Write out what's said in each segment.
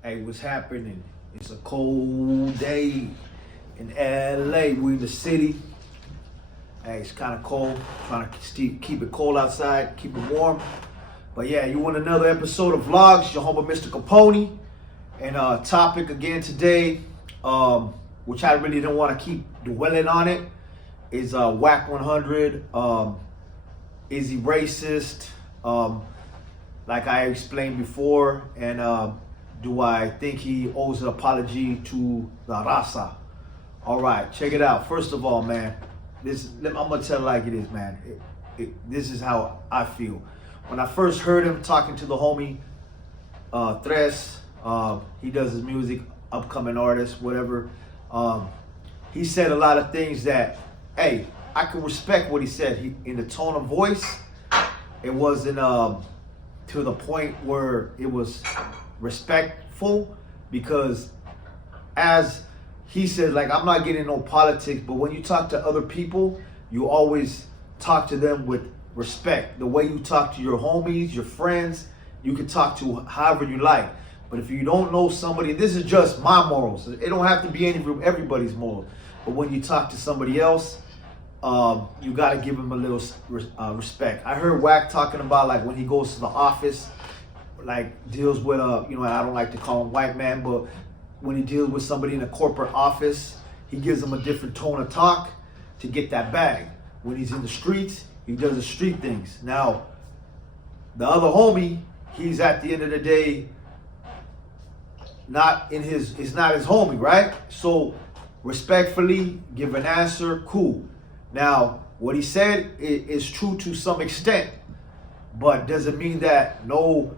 Hey, what's happening? It's a cold day in LA. We in the city. Hey, it's kind of cold. Trying to keep it cold outside, keep it warm. But yeah, you want another episode of Vlogs? Your homie Mr. Capone. And topic again today, which I really don't want to keep dwelling on it, is Wack100. Is he racist? Like I explained before, and do I think he owes an apology to the Raza? All right, check it out. First of all, man, I'm gonna tell it like it is, man. This is how I feel. When I first heard him talking to the homie Tres, he does his music, upcoming artist, whatever. He said a lot of things that, hey, I can respect what he said. In the tone of voice, it wasn't to the point where it was respectful, because as he says, like, I'm not getting no politics, but when you talk to other people, you always talk to them with respect. The way you talk to your homies, your friends, you can talk to however you like. But if you don't know somebody, this is just my morals. It don't have to be everybody's morals. But when you talk to somebody else, you got to give him a little respect. I heard Wack talking about, like, when he goes to the office, like, deals with and I don't like to call him white man, but when he deals with somebody in a corporate office, he gives them a different tone of talk to get that bag. When he's in the streets, he does the street things. Now, the other homie, he's at the end of the day it's not his homie, right? So respectfully give an answer, cool. Now, what he said is true to some extent, but doesn't mean that no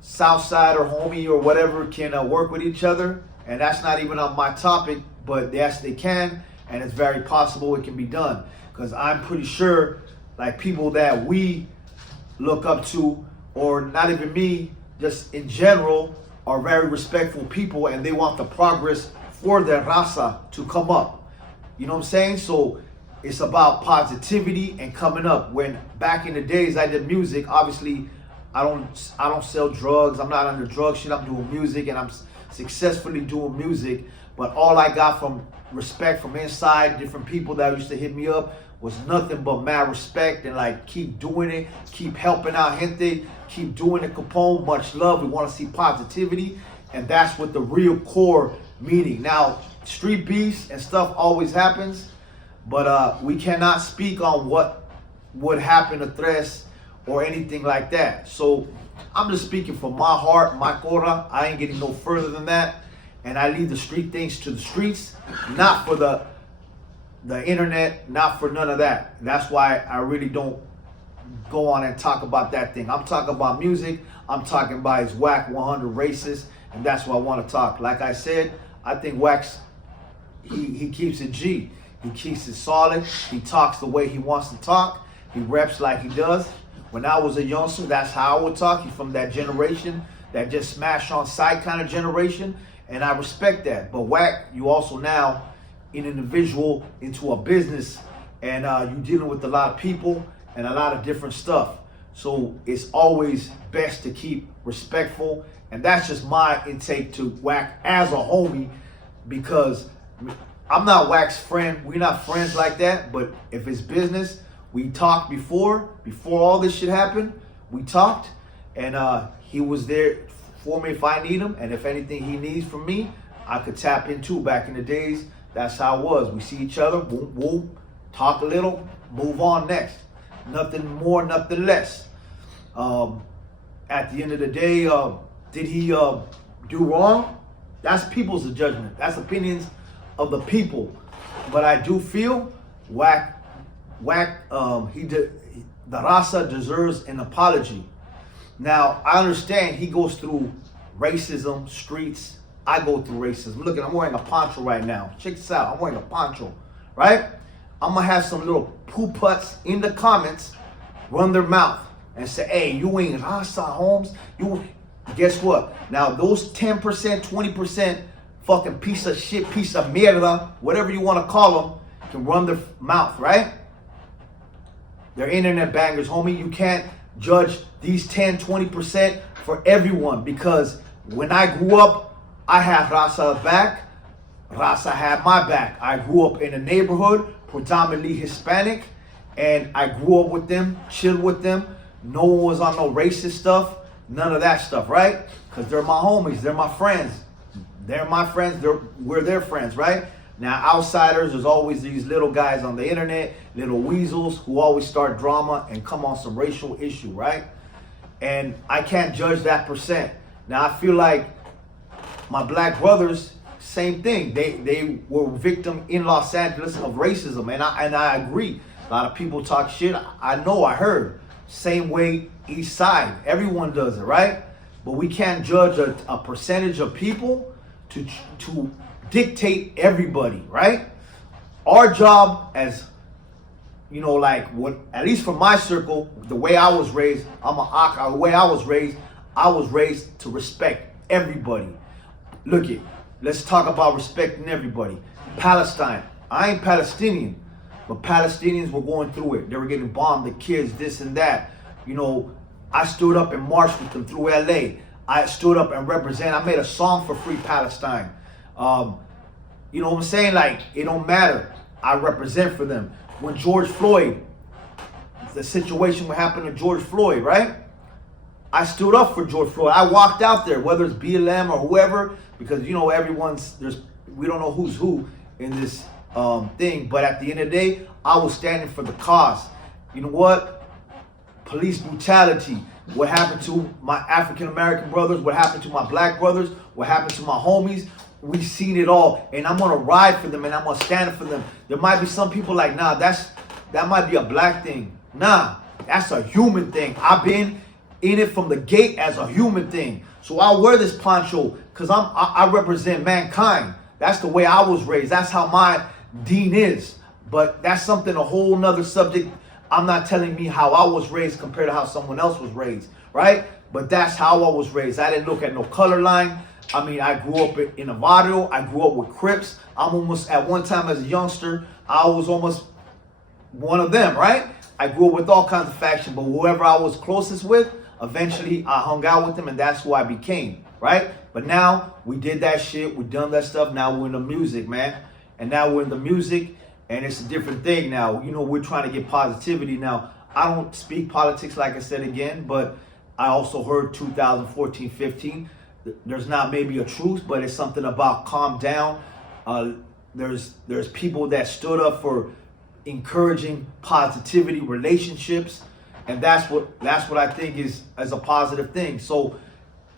Southside or homie or whatever can work with each other. And that's not even on my topic, but yes, they can, and it's very possible it can be done. Because I'm pretty sure, like, people that we look up to, or not even me, just in general, are very respectful people, and they want the progress for their raza to come up. You know what I'm saying? So it's about positivity and coming up. When back in the days I did music, obviously I don't sell drugs. I'm not under drug shit. I'm doing music, and I'm successfully doing music. But all I got from respect from inside, different people that used to hit me up, was nothing but mad respect, and like, keep doing it, keep helping out gente, keep doing it, Capone, much love. We want to see positivity, and that's what the real core meaning. Now, street beefs and stuff always happens, but we cannot speak on what would happen to Tres or anything like that. So I'm just speaking from my heart, my cora. I ain't getting no further than that, and I leave the street things to the streets, not for the internet, not for none of that. That's why I really don't go on and talk about that thing. I'm talking about music. I'm talking about his Wack100 racist, and that's what I want to talk. Like I said, I think Wax, he keeps it G. He keeps it solid. He talks the way he wants to talk. He reps like he does. When I was a youngster, that's how I would talk. He's from that generation, that just smash on sight kind of generation, and I respect that. But Wack, you also now an individual into a business, and you're dealing with a lot of people and a lot of different stuff. So it's always best to keep respectful, and that's just my intake to Wack as a homie, because I'm not Wack's friend. We're not friends like that, but if it's business, we talked before all this shit happened. We talked, and he was there for me if I need him, and if anything he needs from me, I could tap into. Back in the days, that's how it was. We see each other, boom, boom, talk a little, move on next. Nothing more, nothing less. At the end of the day, did he do wrong? That's people's judgment. That's opinions of the people. But I do feel the Raza deserves an apology. Now, I understand he goes through racism, streets. I go through racism. Look, I'm wearing a poncho right now. Check this out. I'm wearing a poncho, right? I'm going to have some little poo-putts in the comments run their mouth and say, hey, you ain't Raza, Holmes. Guess what? Now, those 10%, 20% fucking piece of shit, piece of mierda, whatever you want to call them, can run their mouth, right? They're internet bangers, homie. You can't judge these 10, 20% for everyone, because When I grew up, I had Raza's back. Raza had my back. I grew up in a neighborhood, predominantly Hispanic, and I grew up with them, chilled with them. No one was on no racist stuff, none of that stuff, right? Because they're my homies, they're my friends. They're my friends, we're their friends, right? Now, outsiders, there's always these little guys on the internet, little weasels who always start drama and come on some racial issue, right? And I can't judge that percent. Now, I feel like my black brothers, same thing. They were victim in Los Angeles of racism, and I agree. A lot of people talk shit. I know, I heard. Same way East Side. Everyone does it, right? But we can't judge a percentage of people to dictate everybody, right? Our job as, you know, like what, at least for my circle, the way I was raised, the way I was raised to respect everybody. Look it. Let's talk about respecting everybody. Palestine. I ain't Palestinian, but Palestinians were going through it. They were getting bombed, the kids, this and that. You know, I stood up and marched with them through LA. I stood up and represent. I made a song for Free Palestine. You know what I'm saying? Like, it don't matter. I represent for them. When George Floyd, the situation what happened to George Floyd, right? I stood up for George Floyd. I walked out there, whether it's BLM or whoever, because, you know, we don't know who's who in this thing. But at the end of the day, I was standing for the cause. You know what? Police brutality. What happened to my African-American brothers? What happened to my black brothers? What happened to my homies? We've seen it all. And I'm going to ride for them and I'm going to stand for them. There might be some people like, nah, that might be a black thing. Nah, that's a human thing. I've been in it from the gate as a human thing. So I wear this poncho because I represent mankind. That's the way I was raised. That's how my dean is. But that's something, a whole nother subject. I'm not telling me how I was raised compared to how someone else was raised, right? But that's how I was raised. I didn't look at no color line. I mean, I grew up in a barrio. I grew up with Crips. I'm almost, at one time as a youngster, I was almost one of them, right? I grew up with all kinds of factions, but whoever I was closest with, eventually I hung out with them, and that's who I became, right? But now we did that shit. We done that stuff. Now we're in the music, man. And now we're in the music, and it's a different thing now. You know, we're trying to get positivity now. I don't speak politics, like I said again, but I also heard 2014, 15. There's not maybe a truth, but it's something about calm down. There's people that stood up for encouraging positivity, relationships, and that's what I think is as a positive thing. So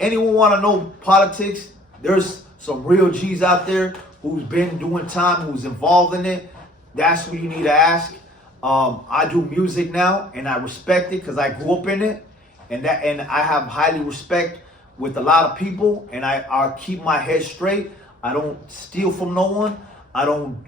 anyone want to know politics? There's some real G's out there who's been doing time, who's involved in it. That's who you need to ask. I do music now, and I respect it because I grew up in it, and I have highly respect with a lot of people, and I keep my head straight. I don't steal from no one. I don't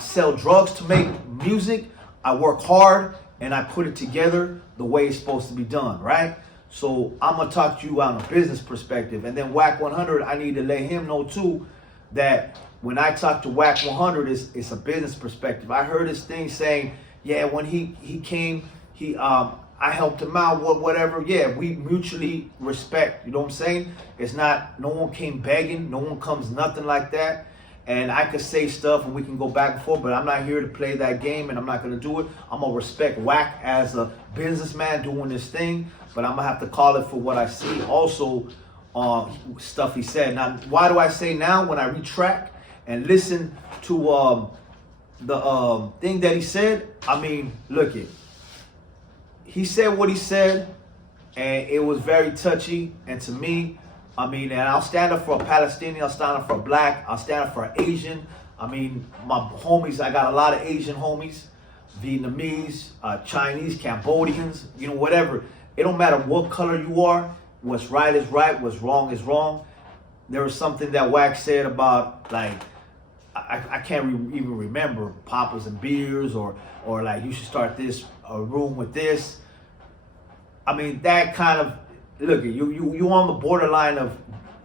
sell drugs to make music. I work hard and I put it together the way it's supposed to be done, right? So I'm gonna talk to you on a business perspective, and then Wack100, I need to let him know too that when I talk to Wack100, it's a business perspective. I heard his thing saying, yeah, when he came, I helped him out, whatever. Yeah, we mutually respect. You know what I'm saying? It's not, no one came begging. No one comes nothing like that. And I could say stuff and we can go back and forth, but I'm not here to play that game, and I'm not going to do it. I'm going to respect Wack as a businessman doing this thing, but I'm going to have to call it for what I see. Also, stuff he said. Now, why do I say now when I retract and listen to the thing that he said? I mean, look it. He said what he said, and it was very touchy. And to me, I mean, and I'll stand up for a Palestinian, I'll stand up for a black, I'll stand up for an Asian. I mean, my homies, I got a lot of Asian homies, Vietnamese, Chinese, Cambodians, you know, whatever. It don't matter what color you are. What's right is right, what's wrong is wrong. There was something that Wack said about, like, I can't even remember, poppers and beers, or like, you should start this room with this. I mean, that kind of, look, you on the borderline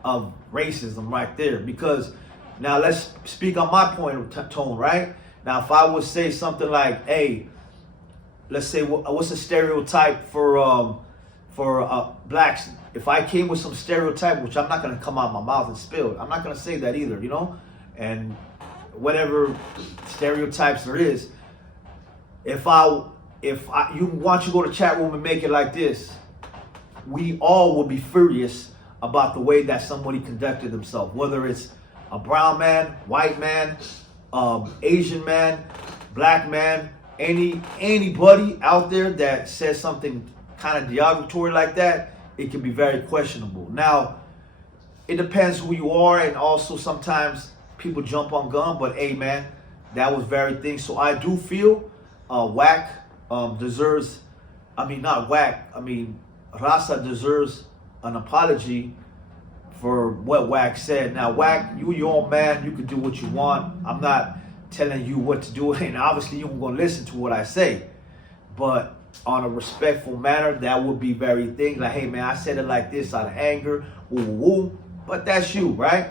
of racism right there. Because now let's speak on my point of tone, right? Now, if I would say something like, hey, let's say, what's a stereotype for blacks if I came with some stereotype, which I'm not gonna come out of my mouth and spill, I'm not gonna say that either, you know? And whatever stereotypes there is, if you want you to go to chat room and make it like this, we all will be furious about the way that somebody conducted themselves, whether it's a brown man, white man, Asian man, black man, anybody out there that says something kind of derogatory like that, it can be very questionable. Now, it depends who you are, and also sometimes people jump on gun, but hey man, that was very thing. So I do feel Wack deserves, not Wack, Raza deserves an apology for what Wack said. Now Wack, you your own man, you can do what you want. I'm not telling you what to do, and obviously you're gonna listen to what I say, but on a respectful manner, that would be very thing. Like, hey man, I said it like this out of anger, woo woo woo, but that's you, right?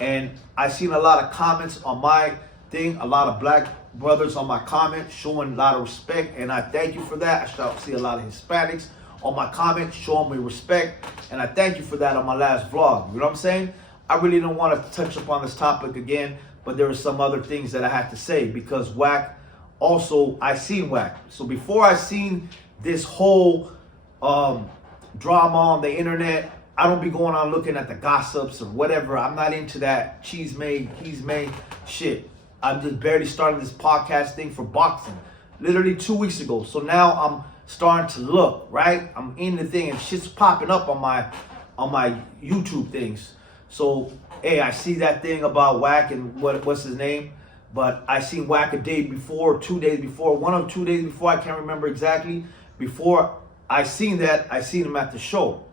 And I seen a lot of comments on my thing, a lot of black brothers on my comment showing a lot of respect, and I thank you for that. I see a lot of Hispanics on my comment showing me respect, and I thank you for that on my last vlog. You know what I'm saying? I really don't want to touch upon this topic again, but there are some other things that I have to say, because Wack, also I seen Wack. So before I seen this whole drama on the internet, I don't be going on looking at the gossips or whatever. I'm not into that cheese made, he's made shit. I'm just barely starting this podcast thing for boxing, literally 2 weeks ago. So now I'm starting to look, right? I'm in the thing, and shit's popping up on my YouTube things. So hey, I see that thing about Wack and what's his name, but I seen Wack a day before, 2 days before, 1 or 2 days before, I can't remember exactly. Before I seen that, I seen him at the show.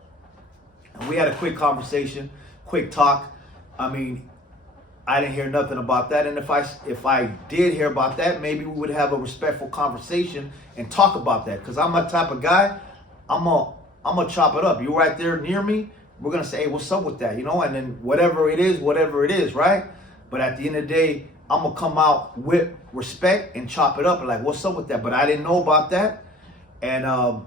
And we had a quick conversation, quick talk. I didn't hear nothing about that. And if I did hear about that, maybe we would have a respectful conversation and talk about that. Because I'm a type of guy, I'm gonna chop it up. You right there near me, we're gonna say, hey, what's up with that? You know, and then whatever it is, right? But at the end of the day, I'm gonna come out with respect and chop it up and like, what's up with that? But I didn't know about that. And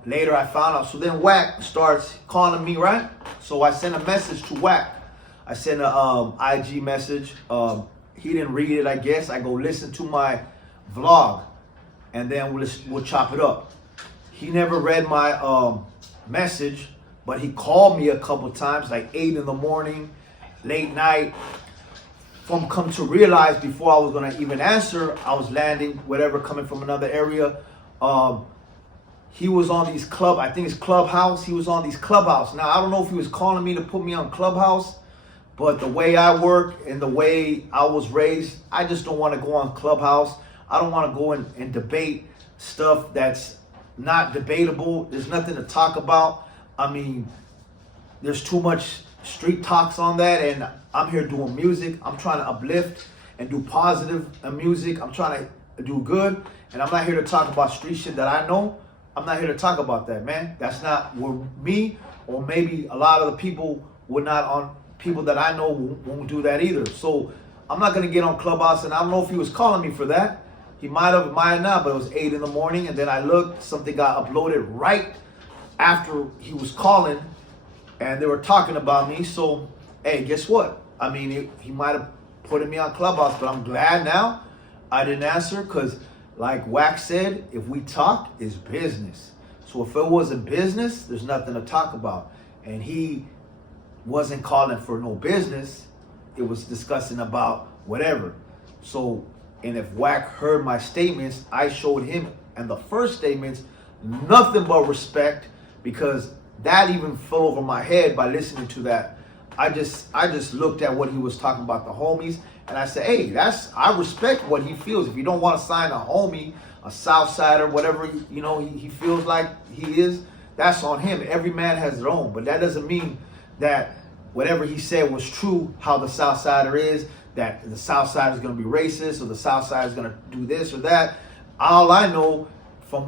later I found out. So then Wack starts calling me, right? So I sent a message to Wack. I sent a IG message. He didn't read it, I guess. I go listen to my vlog, and then we'll chop it up. He never read my message, but he called me a couple times, like 8 in the morning, late night. Come to realize, before I was gonna even answer, I was landing, whatever, coming from another area. He was on these I think it's Clubhouse. He was on these Clubhouse. Now, I don't know if he was calling me to put me on Clubhouse, but the way I work and the way I was raised, I just don't want to go on Clubhouse. I don't want to go and debate stuff that's not debatable. There's nothing to talk about. There's too much street talks on that, and I'm here doing music. I'm trying to uplift and do positive music. I'm trying to do good, and I'm not here to talk about street shit that I know. I'm not here to talk about that, man. That's not where me, or maybe a lot of the people people that I know won't do that either. So I'm not gonna get on Clubhouse, and I don't know if he was calling me for that. He might have not, but it was 8 in the morning, and then I looked, something got uploaded right after he was calling, and they were talking about me. So hey, guess what? He might have put me on Clubhouse, but I'm glad now I didn't answer, because like Wack said, if we talk, it's business. So if it wasn't business, there's nothing to talk about. And he wasn't calling for no business. It was discussing about whatever. So, and if Wack heard my statements, I showed him, and the first statements, nothing but respect, because that even fell over my head by listening to that. I just looked at what he was talking about, the homies, and I said, hey, I respect what he feels. If you don't want to sign a homie, a Southsider, whatever he feels like he is, that's on him. Every man has their own, but that doesn't mean that whatever he said was true, how the Southsider is, that the Southsider is going to be racist, or the Southsider is going to do this or that. All I know from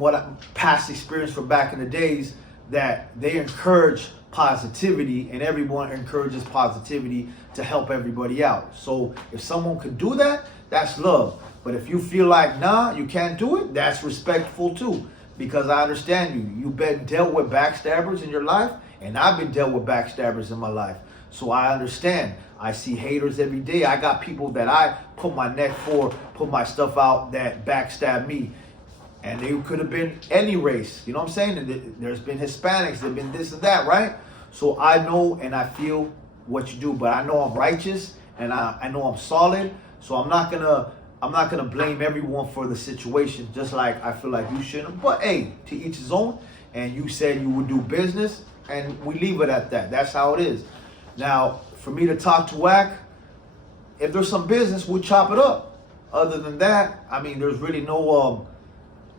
past experience from back in the days, that they encourage positivity, and everyone encourages positivity to help everybody out. So if someone could do that, that's love. But if you feel like, nah, you can't do it, that's respectful too. Because I understand you've been dealt with backstabbers in your life, And I've been dealt with backstabbers in my life. So I understand. I see haters every day. I got people that I put my neck for, put my stuff out that backstab me. And they could have been any race. You know what I'm saying? And there's been Hispanics, there's been this and that, right? So I know and I feel what you do, but I know I'm righteous and I know I'm solid. So I'm not gonna blame everyone for the situation, just like I feel like you shouldn't. But hey, to each his own. And you said you would do business, and we leave it at that. That's how it is. Now, for me to talk to Wack, if there's some business, we'll chop it up. Other than that, I mean, there's really no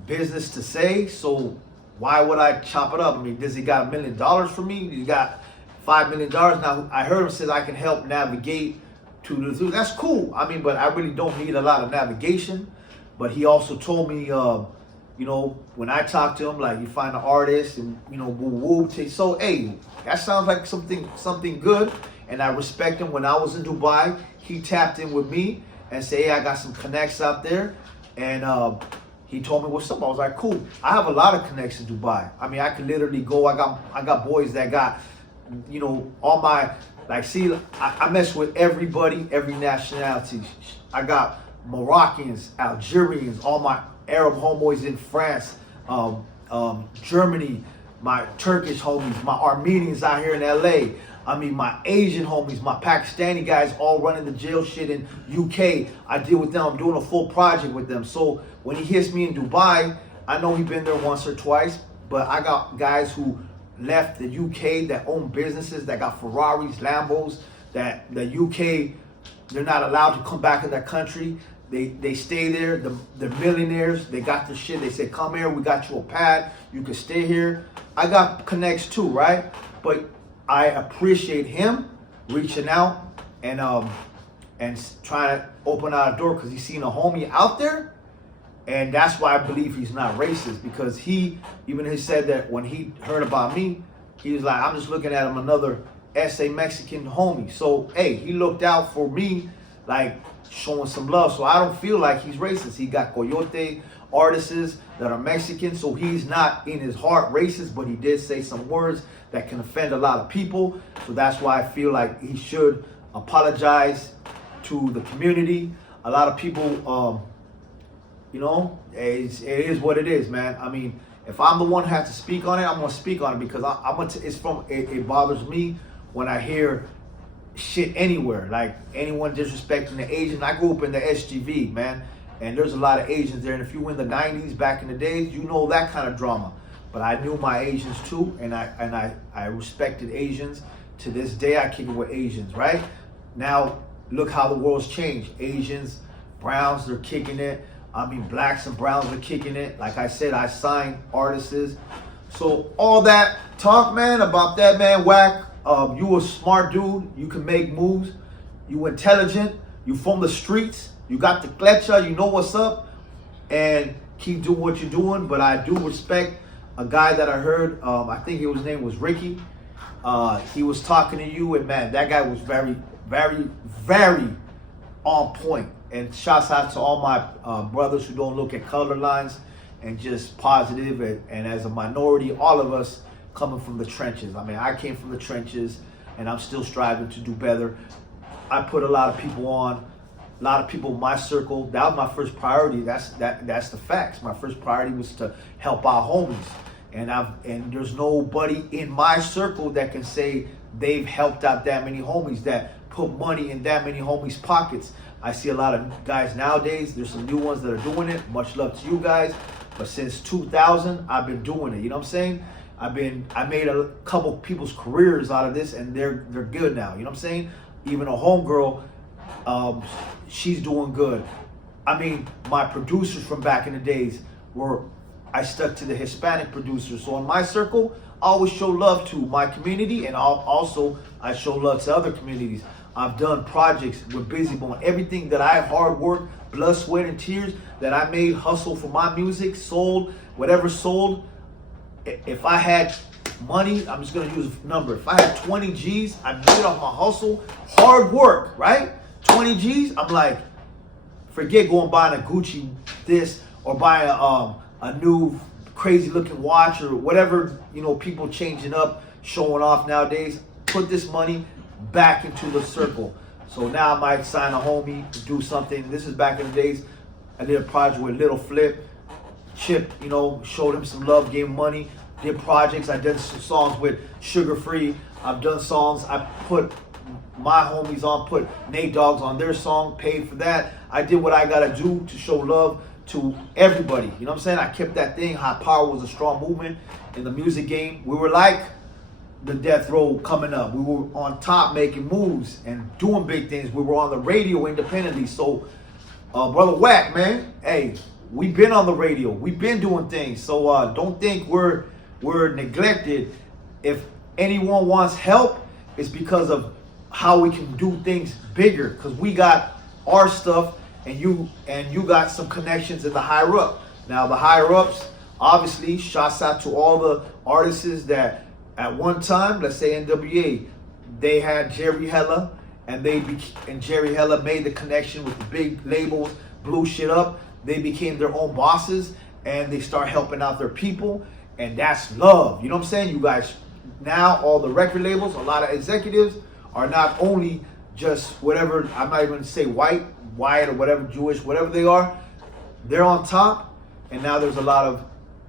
business to say. So why would I chop it up? I mean, does he got $1 million for me? He got $5 million. Now, I heard him says I can help navigate to the zoo. That's cool. I mean, but I really don't need a lot of navigation. But he also told me, you know, when I talk to him, like, you find an artist and, you know, woo woo. So, hey, that sounds like something good. And I respect him. When I was in Dubai, he tapped in with me and said, hey, I got some connects out there. And he told me what's up. I was like, cool. I have a lot of connects in Dubai. I mean, I could literally go. I got boys that got, you know, all my, like, see, I mess with everybody, every nationality. I got Moroccans, Algerians, all my Arab homeboys in France, Germany, my Turkish homies, my Armenians out here in LA. I mean, my Asian homies, my Pakistani guys all running the jail shit in UK. I deal with them. I'm doing a full project with them. So when he hits me in Dubai, I know he's been there once or twice, but I got guys who left the UK that own businesses, that got Ferraris, Lambos, that the UK, they're not allowed to come back in their country. They stay there. They're millionaires. They got their shit. They say, come here. We got you a pad. You can stay here. I got connects too, right? But I appreciate him reaching out and trying to open out a door because he's seen a homie out there. And that's why I believe he's not racist, because he said that when he heard about me, he was like, I'm just looking at him, another SA Mexican homie. So, hey, he looked out for me, like, showing some love. So I don't feel like he's racist. He got coyote artists that are Mexican, so he's not in his heart racist, but he did say some words that can offend a lot of people. So that's why I feel like he should apologize to the community. A lot of people, you know, it is what it is, man. I mean, if I'm the one who has to speak on it, I'm gonna speak on it, because it bothers me when I hear shit anywhere, like anyone disrespecting the Asian. I grew up in the SGV, man, and there's a lot of Asians there. And if you were in the 90s, back in the days, you know that kind of drama. But I knew my Asians too, and I respected Asians. To this day, I kick it with Asians, right? Now, look how the world's changed. Asians, browns, they're kicking it. I mean, blacks and browns are kicking it. Like I said, I signed artists. So all that talk, man, about that, man, Wack. You a smart dude. You can make moves. You intelligent. You from the streets. You got the clecha. You know what's up. And keep doing what you're doing. But I do respect a guy that I heard. I think his name was Ricky. He was talking to you, and man, that guy was very, very, very on point. And shouts out to all my brothers who don't look at color lines and just positive. And as a minority, all of us coming from the trenches. I mean, I came from the trenches, and I'm still striving to do better. I put a lot of people on, a lot of people in my circle. That was my first priority. That's the facts. My first priority was to help our homies, and there's nobody in my circle that can say they've helped out that many homies, that put money in that many homies' pockets. I see a lot of guys nowadays. There's some new ones that are doing it. Much love to you guys. But since 2000, I've been doing it. You know what I'm saying? I made a couple people's careers out of this, and they're good now. You know what I'm saying? Even a homegirl, she's doing good. I mean, my producers from back in the days I stuck to the Hispanic producers. So in my circle, I always show love to my community, and I show love to other communities. I've done projects with Busy Bone. Everything that I have hard work, blood, sweat, and tears that I made, hustle for my music, sold, whatever sold. If I had money, I'm just going to use a number. If I had 20 G's, I made it off my hustle, hard work, right? 20 G's, I'm like, forget going buying a Gucci this or buying a new crazy looking watch or whatever, you know, people changing up showing off nowadays. Put this money back into the circle. So now I might sign a homie to do something. This is back in the days. I did a project with Little Flip, Chip, you know, showed him some love, gave him money. Did projects. I did some songs with Sugar Free. I've done songs. I put my homies on, put Nate Dogg's on their song, paid for that. I did what I gotta do to show love to everybody. You know what I'm saying? I kept that thing. High Power was a strong movement in the music game. We were like the death row coming up. We were on top making moves and doing big things. We were on the radio independently. So, Brother Wack, man, hey, we've been on the radio. We've been doing things. So don't think we're neglected. If anyone wants help, it's because of how we can do things bigger. Because we got our stuff, and you got some connections in the higher up. Now the higher ups, obviously, shouts out to all the artists that at one time, let's say NWA, they had Jerry Heller, and Jerry Heller made the connection with the big labels, blew shit up. They became their own bosses, and they start helping out their people, and that's love. You know what I'm saying? You guys, now all the record labels, a lot of executives are not only just whatever, I'm not even going to say white or whatever, Jewish, whatever they are, they're on top, and now there's a lot of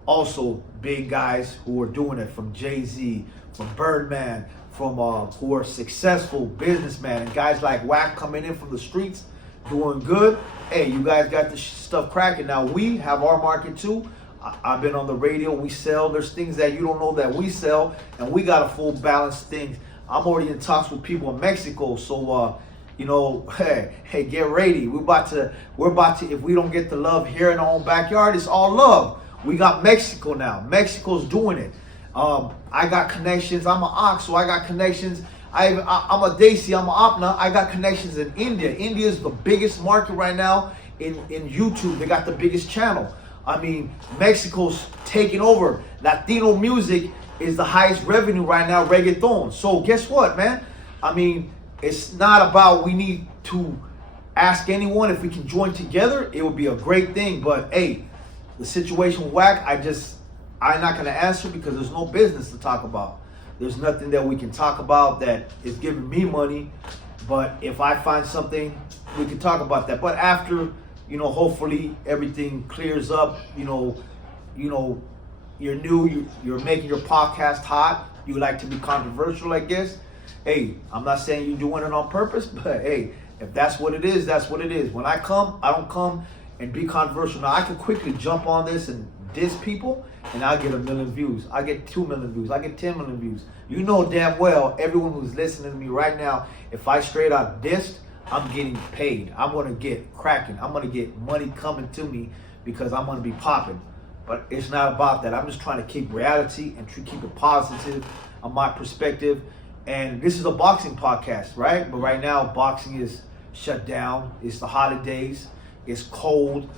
also big guys who are doing it, from Jay-Z, from Birdman, from who are successful businessmen, and guys like Wack coming in from the streets, doing good. Hey, you guys got this stuff cracking. Now we have our market too. I've been on the radio. We sell. There's things that you don't know that we sell, and we got a full balanced thing. I'm already in talks with people in Mexico, so you know, hey, get ready. We're about to. If we don't get the love here in our own backyard, it's all love. We got Mexico now. Mexico's doing it. I got connections. I'm an Ox, so I got connections. I'm a Desi. I'm an Opna. I got connections in India. India is the biggest market right now in YouTube. They got the biggest channel. I mean, Mexico's taking over. Latino music is the highest revenue right now, reggaeton. So guess what, man? I mean, it's not about we need to ask anyone if we can join together. It would be a great thing. But hey, the situation with Wack, I'm not going to answer because there's no business to talk about. There's nothing that we can talk about that is giving me money. But if I find something, we can talk about that. But after, you know, hopefully everything clears up. You know, you're new, you're making your podcast hot. You like to be controversial, I guess. Hey, I'm not saying you're doing it on purpose, but hey, if that's what it is, that's what it is. When I come, I don't come and be controversial. Now I can quickly jump on this and diss people, and I'll get 1 million views. I get 2 million views. I get 10 million views. You know damn well, everyone who's listening to me right now, if I straight out dissed, I'm getting paid. I'm going to get cracking. I'm going to get money coming to me because I'm going to be popping. But it's not about that. I'm just trying to keep reality and keep it positive on my perspective. And this is a boxing podcast, right? But right now, boxing is shut down. It's the holidays. It's cold.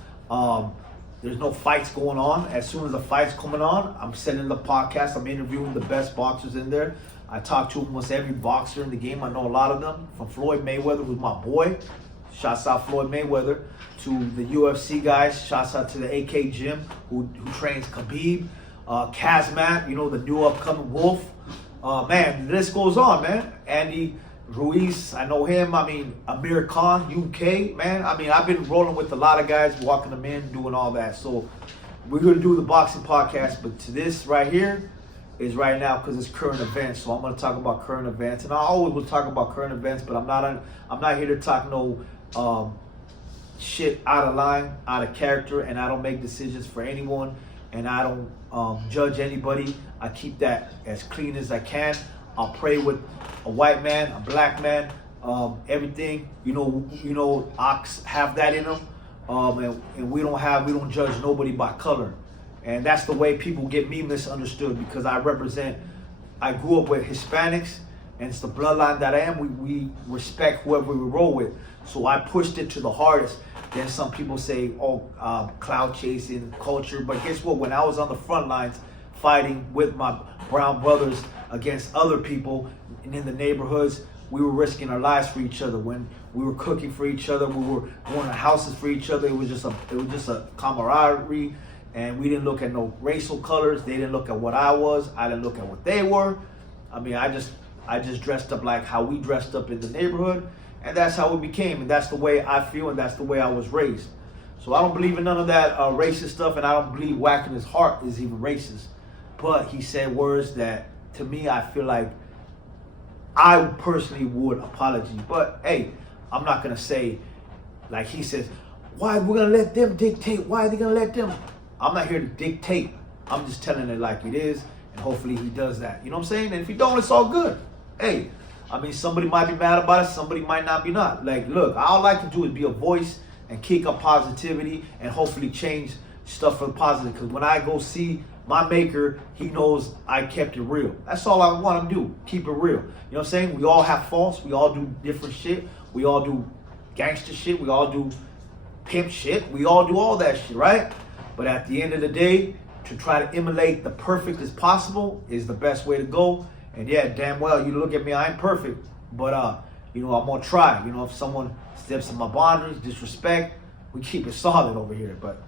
There's no fights going on. As soon as the fight's coming on, I'm sending the podcast. I'm interviewing the best boxers in there. I talk to almost every boxer in the game. I know a lot of them. From Floyd Mayweather, who's my boy. Shouts out Floyd Mayweather. To the UFC guys. Shouts out to the AK Gym, who trains Khabib. Kazmat, you know, the new upcoming Wolf. Man, the list goes on, man. Andy Ruiz, I know him. I mean, Amir Khan, UK, man. I mean, I've been rolling with a lot of guys, walking them in, doing all that. So we're going to do the boxing podcast, but to this right here is right now because it's current events. So I'm going to talk about current events, and I always will talk about current events, but I'm not here to talk no shit out of line, out of character, and I don't make decisions for anyone, and I don't judge anybody. I keep that as clean as I can. I'll pray with a white man, a black man, everything. You know, Ox have that in them, and we don't judge nobody by color, and that's the way people get me misunderstood because I grew up with Hispanics, and it's the bloodline that I am. We respect whoever we roll with, so I pushed it to the hardest. Then some people say, cloud chasing culture, but guess what? When I was on the front lines fighting with my brown brothers against other people and in the neighborhoods, we were risking our lives for each other. When we were cooking for each other, we were going to houses for each other. It was just a camaraderie, and we didn't look at no racial colors. They didn't look at what I was. I didn't look at what they were. I mean, I just dressed up like how we dressed up in the neighborhood, and that's how it became, and that's the way I feel, and that's the way I was raised. So I don't believe in none of that racist stuff, and I don't believe Wack in his heart is even racist. But he said words that, to me, I feel like I personally would apologize. But hey, I'm not gonna say, like he says, why we're gonna let them dictate? Why are they gonna let them? I'm not here to dictate. I'm just telling it like it is, and hopefully he does that. You know what I'm saying? And if he don't, it's all good. Hey, I mean, somebody might be mad about it, somebody might not be not. Like, look, all I can do is be a voice and kick up positivity and hopefully change stuff for the positive. Because when I go see my maker, he knows I kept it real. That's all I want to do, keep it real. You know what I'm saying? We all have faults. We all do different shit. We all do gangster shit. We all do pimp shit. We all do all that shit, right? But at the end of the day, to try to emulate the perfect as possible is the best way to go. And yeah, damn well, you look at me, I ain't perfect. But, you know, I'm going to try. You know, if someone steps in my boundaries, disrespect, we keep it solid over here. But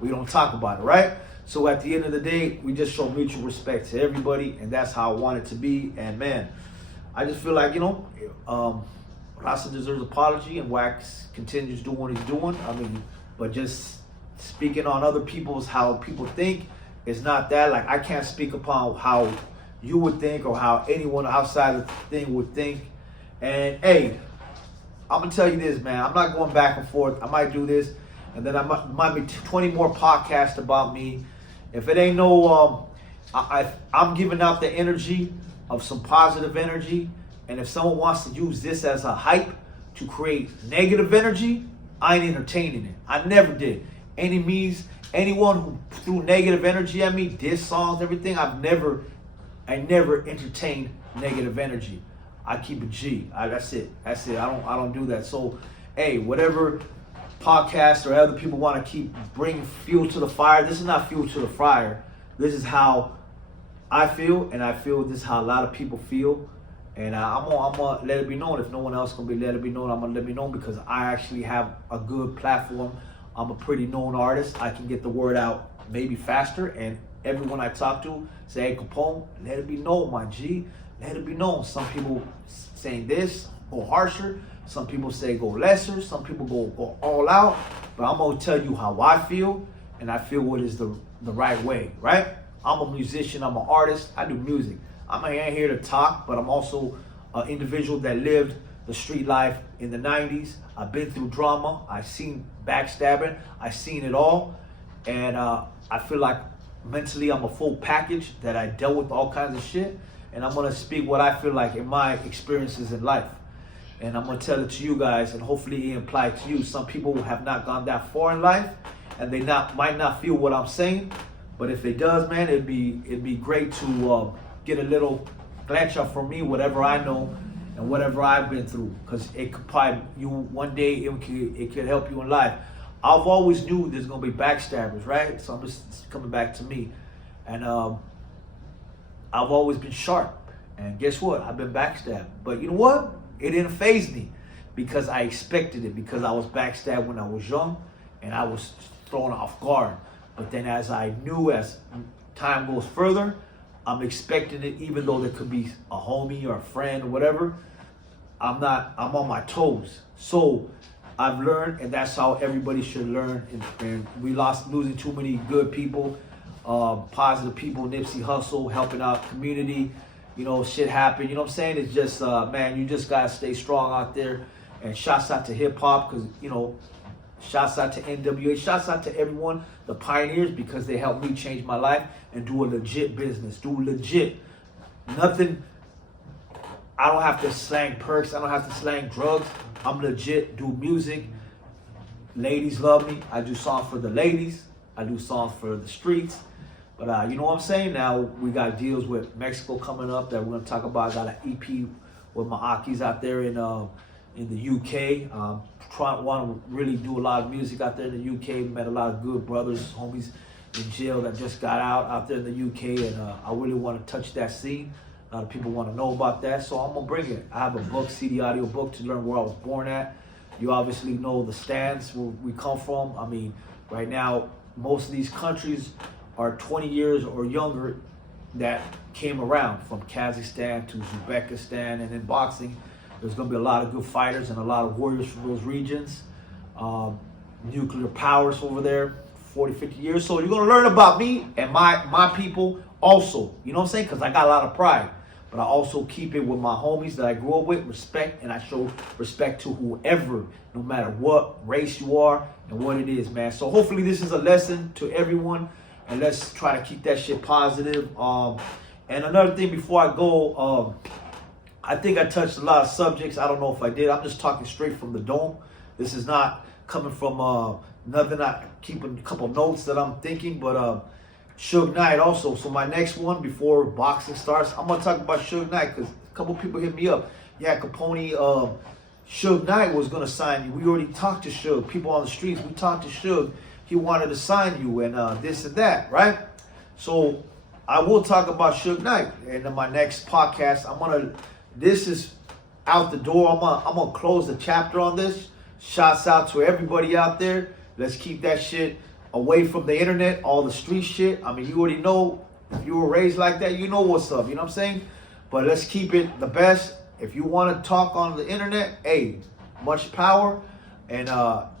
we don't talk about it, right? So at the end of the day, we just show mutual respect to everybody, and that's how I want it to be. And man, I just feel like, you know, Raza deserves apology, and Wax continues doing what he's doing. I mean, but just speaking on other people's, how people think, is not that. Like, I can't speak upon how you would think or how anyone outside of the thing would think. And hey, I'm gonna tell you this, man. I'm not going back and forth. I might do this, and then I might be 20 more podcasts about me. If it ain't no, I'm giving out the energy of some positive energy, and if someone wants to use this as a hype to create negative energy, I ain't entertaining it. I never did. Anyone who threw negative energy at me, diss songs, everything, I never entertained negative energy. I keep it G. That's it. I don't do that. So, hey, whatever podcasts or other people want to keep bringing fuel to the fire, this is not fuel to the fire. This is how I feel, and I feel this is how a lot of people feel. And I'm gonna let it be known. If no one else gonna be let it be known, I'm gonna let it be known, because I actually have a good platform. I'm a pretty known artist. I can get the word out maybe faster, and everyone I talk to say, hey, Capone, let it be known, my G. Let it be known. Some people saying this, go harsher. Some people say go lesser. Some people go all out. But I'm going to tell you how I feel, and I feel what is the right way, right? I'm a musician. I'm an artist. I do music. I'm ain't here to talk, but I'm also an individual that lived the street life in the 90s. I've been through drama. I've seen backstabbing. I've seen it all. And I feel like mentally I'm a full package, that I dealt with all kinds of shit. And I'm going to speak what I feel like in my experiences in life. And I'm going to tell it to you guys, and hopefully it applies to you. Some people have not gone that far in life, and they might not feel what I'm saying. But if it does, man, it'd be great to get a little glance up from me, whatever I know and whatever I've been through. Because it could probably, one day it could help you in life. I've always knew there's going to be backstabbers, right? So I'm just coming back to me. And I've always been sharp. And guess what? I've been backstabbed. But you know what? It didn't faze me, because I expected it, because I was backstabbed when I was young and I was thrown off guard. But then as I knew, as time goes further, I'm expecting it, even though there could be a homie or a friend or whatever. I'm on my toes. So I've learned, and that's how everybody should learn. And we losing too many good people, positive people. Nipsey Hussle, helping out community. You know, shit happened. You know what I'm saying? It's just, man, you just gotta stay strong out there. And shouts out to hip hop, because, you know, shouts out to NWA. Shouts out to everyone, the pioneers, because they helped me change my life and do a legit business. Do legit. Nothing. I don't have to slang perks. I don't have to slang drugs. I'm legit. Do music. Ladies love me. I do songs for the ladies. I do songs for the streets. But you know what I'm saying? Now we got deals with Mexico coming up that we're gonna talk about. I got an EP with my Akis out there in the UK. Want to really do a lot of music out there in the UK. Met a lot of good brothers, homies in jail that just got out there in the UK, and I really want to touch that scene. A lot of people want to know about that, so I'm gonna bring it. I have a book, CD audio book, to learn where I was born at. You obviously know the stands where we come from. I mean, right now most of these countries are 20 years or younger that came around from Kazakhstan to Uzbekistan, and in boxing, there's going to be a lot of good fighters and a lot of warriors from those regions. Nuclear powers over there, 40, 50 years. So you're going to learn about me and my people also. You know what I'm saying? Because I got a lot of pride. But I also keep it with my homies that I grew up with, respect, and I show respect to whoever, no matter what race you are and what it is, man. So hopefully this is a lesson to everyone, and let's try to keep that shit positive. And another thing before I go, I think I touched a lot of subjects. I don't know if I did. I'm just talking straight from the dome. This is not coming from nothing. I keep a couple notes that I'm thinking, but Suge Knight also. So my next one before boxing starts, I'm gonna talk about Suge Knight because a couple people hit me up. Yeah, Capone, Suge Knight was gonna sign you. We already talked to Suge. People on the streets, we talked to Suge. He wanted to sign you and this and that, right? So I will talk about Suge Knight. And in my next podcast, this is out the door. I'm gonna close the chapter on this. Shouts out to everybody out there. Let's keep that shit away from the internet, all the street shit. I mean, you already know, if you were raised like that, you know what's up, you know what I'm saying? But let's keep it the best. If you want to talk on the internet, hey, much power. And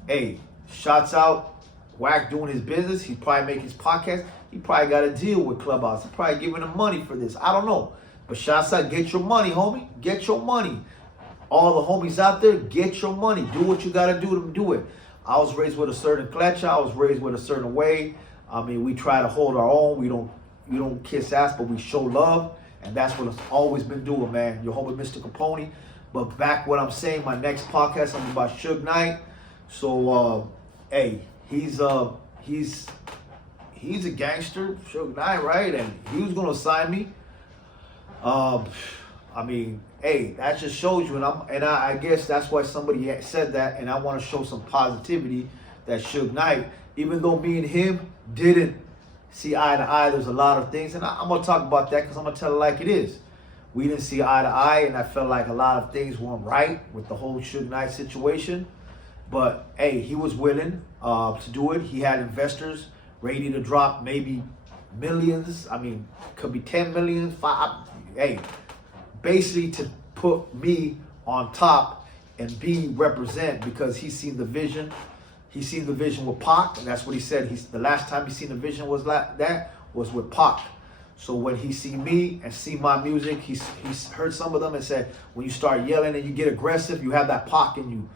hey, shouts out, Wack doing his business. He's probably making his podcast. He probably got a deal with Clubhouse. He's probably giving him money for this. I don't know. But shouts out, get your money, homie. Get your money. All the homies out there, get your money. Do what you got to do to do it. I was raised with a certain clutch. I was raised with a certain way. I mean, we try to hold our own. We don't kiss ass, but we show love. And that's what it's always been doing, man. Your homie, Mr. Capone. But back what I'm saying, my next podcast, I'm about Suge Knight. So, hey, he's a gangster, Suge Knight, right? And he was gonna sign me. I mean, hey, that just shows you, and I guess that's why somebody said that, and I want to show some positivity that Suge Knight, even though me and him didn't see eye to eye, there's a lot of things, and I'm gonna talk about that because I'm gonna tell it like it is. We didn't see eye to eye, and I felt like a lot of things weren't right with the whole Suge Knight situation. But hey, he was willing to do it. He had investors ready to drop maybe millions. I mean, could be 10 million, hey, basically to put me on top and be represent, because he's seen the vision. He's seen the vision with Pac, and that's what he said. The last time he seen the vision was with Pac. So when he seen me and see my music, he's heard some of them and said, when you start yelling and you get aggressive, you have that Pac in you.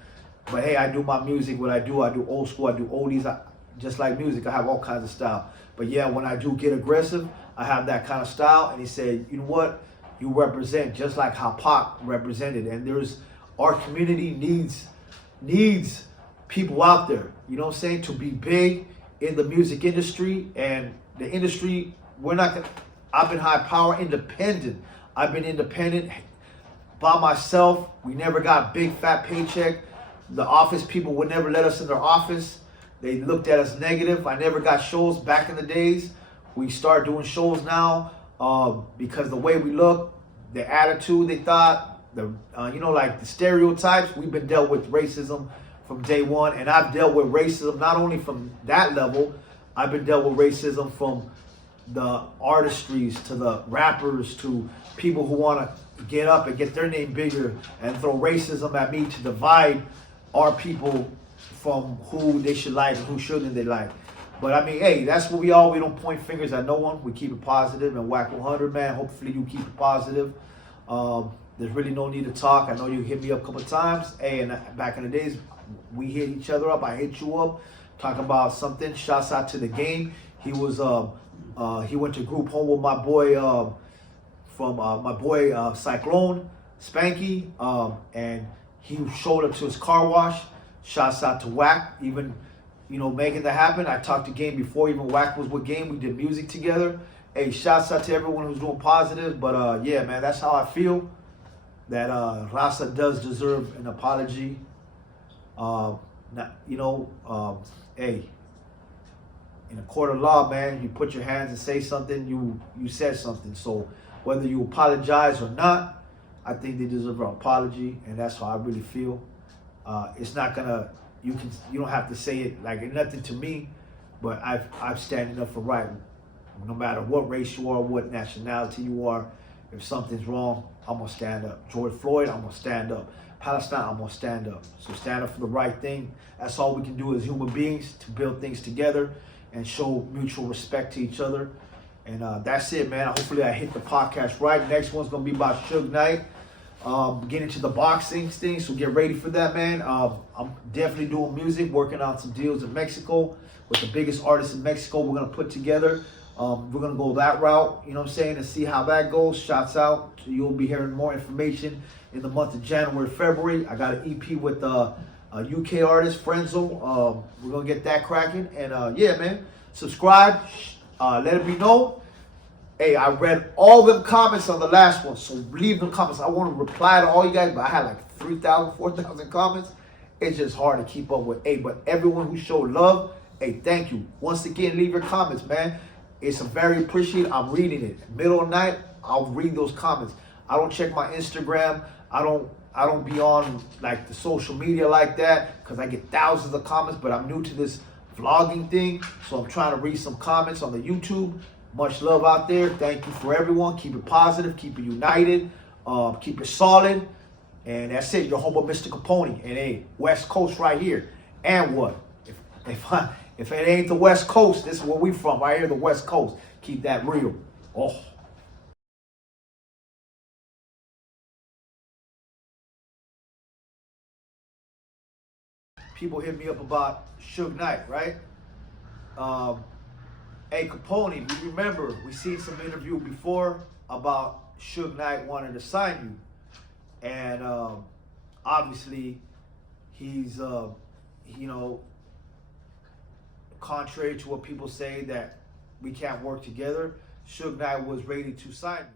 But hey, I do my music, what I do old school, I do oldies, just like music, I have all kinds of style. But yeah, when I do get aggressive, I have that kind of style. And he said, you know what? You represent just like how Pac represented. And our community needs people out there, you know what I'm saying, to be big in the music industry. And the industry, I've been high power independent. I've been independent by myself. We never got big fat paycheck. The office people would never let us in their office. They looked at us negative. I never got shows back in the days. We start doing shows now because the way we look, the attitude they thought, like the stereotypes, we've been dealt with racism from day one. And I've dealt with racism not only from that level, I've been dealt with racism from the artistries to the rappers to people who want to get up and get their name bigger and throw racism at me to divide our people from who they should like and who shouldn't they like. But I mean, hey, that's what we are. We don't point fingers at no one. We keep it positive. And Wack100, man, hopefully you keep it positive. There's really no need to talk. I know you hit me up a couple of times. Hey, and back in the days, we hit each other up. I hit you up, talk about something. Shouts out to the game. He was he went to group home with my boy Cyclone Spanky, and he showed up to his car wash. Shouts out to Wack, even making that happen. I talked to Game before even Wack was with Game. We did music together. Hey, shouts out to everyone who's doing positive. But yeah, man, that's how I feel. That Raza does deserve an apology. Hey, in a court of law, man, you put your hands and say something, you said something. So whether you apologize or not, I think they deserve an apology, and that's how I really feel. It's not gonna, you don't have to say it like nothing to me, but I'm standing up for right. No matter what race you are, what nationality you are, if something's wrong, I'm gonna stand up. George Floyd, I'm gonna stand up. Palestine, I'm gonna stand up. So stand up for the right thing. That's all we can do as human beings, to build things together and show mutual respect to each other. And that's it, man. Hopefully I hit the podcast right. Next one's gonna be about Suge Knight. Getting into the boxing thing, so get ready for that, man. I'm definitely doing music, working on some deals in Mexico with the biggest artists in Mexico. We're gonna put together. We're gonna go that route, you know what I'm saying, and see how that goes. Shouts out. You'll be hearing more information in the month of January, February. I got an EP with a UK artist, Frenzo. We're gonna get that cracking, and yeah, man. Subscribe. Let it be known. Hey, I read all them comments on the last one, so leave them comments. I want to reply to all you guys, but I had like 3,000, 4,000 comments. It's just hard to keep up with. Hey, but everyone who showed love, hey, thank you. Once again, leave your comments, man. It's very appreciated. I'm reading it. Middle of the night, I'll read those comments. I don't check my Instagram. I don't be on like the social media like that because I get thousands of comments, but I'm new to this vlogging thing, so I'm trying to read some comments on the YouTube. Much love out there. Thank you for everyone. Keep it positive. Keep it united. Keep it solid. And that's it. Your home of Mr. Capone. And hey, West Coast right here. And what? If it ain't the West Coast, this is where we from. Right here, the West Coast. Keep that real. Oh. People hit me up about Suge Knight, right? Hey, Capone, you remember we seen some interview before about Suge Knight wanting to sign you. And obviously, he's, you know, contrary to what people say that we can't work together, Suge Knight was ready to sign me.